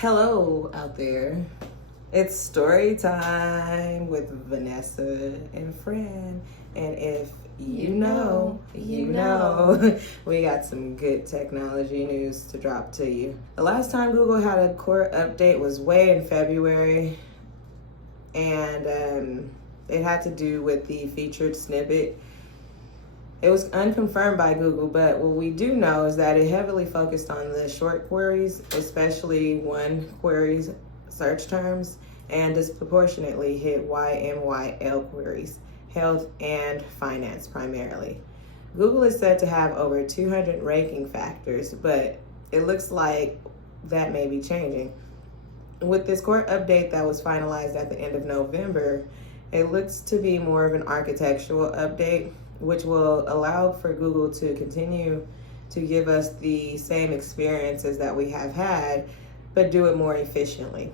Hello out there. It's story time with Vanessa and Fran. And if you know, we got some good technology news to drop to you. The last time Google had a core update was way in February, and it had to do with the featured snippet. It was unconfirmed by Google, but what we do know is that it heavily focused on the short queries, especially one queries search terms, and disproportionately hit YMYL queries, health and finance primarily. Google is said to have over 200 ranking factors, but it looks like that may be changing. With this core update that was finalized at the end of November, it looks to be more of an architectural update, which will allow for Google to continue to give us the same experiences that we have had, but do it more efficiently.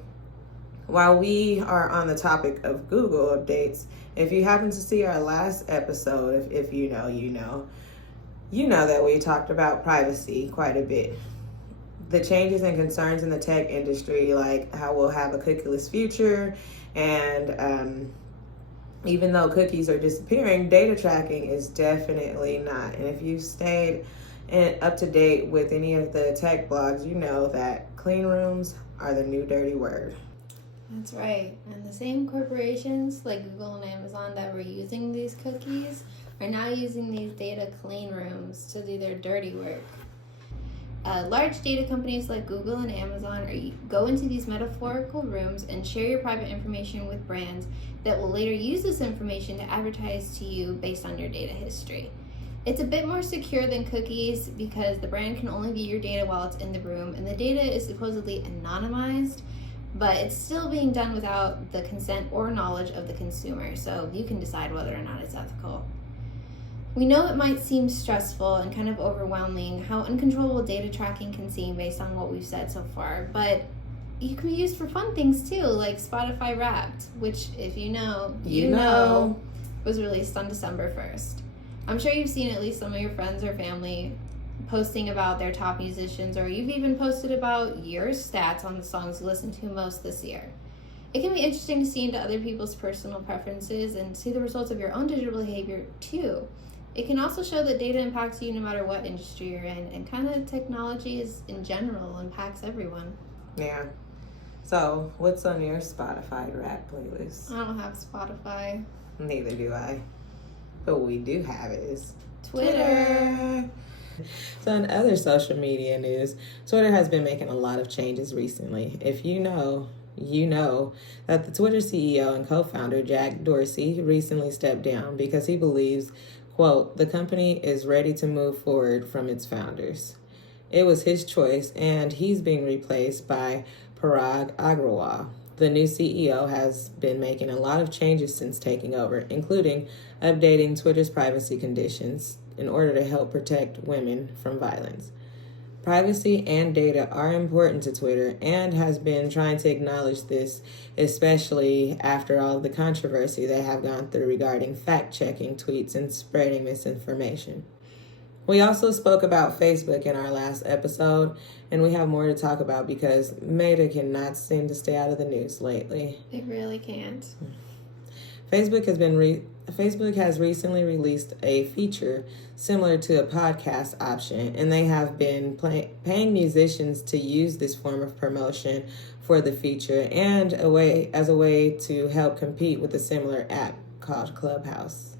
While we are on the topic of Google updates, if you happen to see our last episode, if you know that we talked about privacy quite a bit. The changes and concerns in the tech industry, like how we'll have a cookieless future, and even though cookies are disappearing, data tracking is definitely not. And if you've stayed up to date with any of the tech blogs, you know that clean rooms are the new dirty word. That's right. And the same corporations like Google and Amazon that were using these cookies are now using these data clean rooms to do their dirty work. Large data companies like Google and Amazon go into these metaphorical rooms and share your private information with brands that will later use this information to advertise to you based on your data history. It's a bit more secure than cookies because the brand can only view your data while it's in the room, and the data is supposedly anonymized, but it's still being done without the consent or knowledge of the consumer, so you can decide whether or not it's ethical. We know it might seem stressful and kind of overwhelming how uncontrollable data tracking can seem based on what we've said so far, but you can be used for fun things too, like Spotify Wrapped, which, if you know, was released on December 1st. I'm sure you've seen at least some of your friends or family posting about their top musicians, or you've even posted about your stats on the songs you listened to most this year. It can be interesting to see into other people's personal preferences and see the results of your own digital behavior too. It can also show that data impacts you no matter what industry you're in, and kind of technology is in general impacts everyone. Yeah. So, what's on your Spotify rap playlist? I don't have Spotify. Neither do I. But what we do have is Twitter. So in other social media news, Twitter has been making a lot of changes recently. If you know that the Twitter CEO and co-founder Jack Dorsey recently stepped down because he believes, quote, the company is ready to move forward from its founders. It was his choice, and he's being replaced by Parag Agrawal. The new CEO has been making a lot of changes since taking over, including updating Twitter's privacy conditions in order to help protect women from violence. Privacy and data are important to Twitter and has been trying to acknowledge this, especially after all the controversy they have gone through regarding fact-checking tweets and spreading misinformation. We also spoke about Facebook in our last episode, and we have more to talk about because Meta cannot seem to stay out of the news lately. It really can't. Facebook has recently released a feature similar to a podcast option, and they have been paying musicians to use this form of promotion for the feature and as a way to help compete with a similar app called Clubhouse.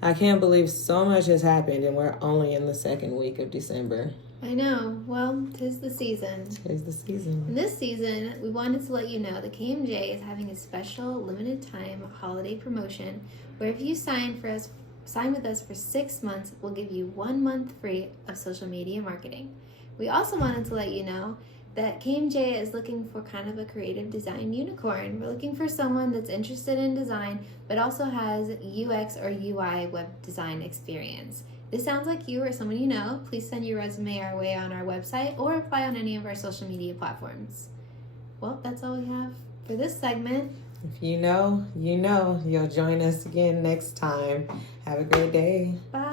I can't believe so much has happened, and we're only in the second week of December. I know. Well, 'tis the season. Tis the season. In this season, we wanted to let you know that KMJ is having a special limited time holiday promotion where if you sign with us for 6 months, we'll give you 1 month free of social media marketing. We also wanted to let you know that KMJ is looking for kind of a creative design unicorn. We're looking for someone that's interested in design, but also has UX or UI web design experience. This sounds like you or someone you know. Please send your resume our way on our website or apply on any of our social media platforms. Well, that's all we have for this segment. If you know, you'll join us again next time. Have a great day. Bye.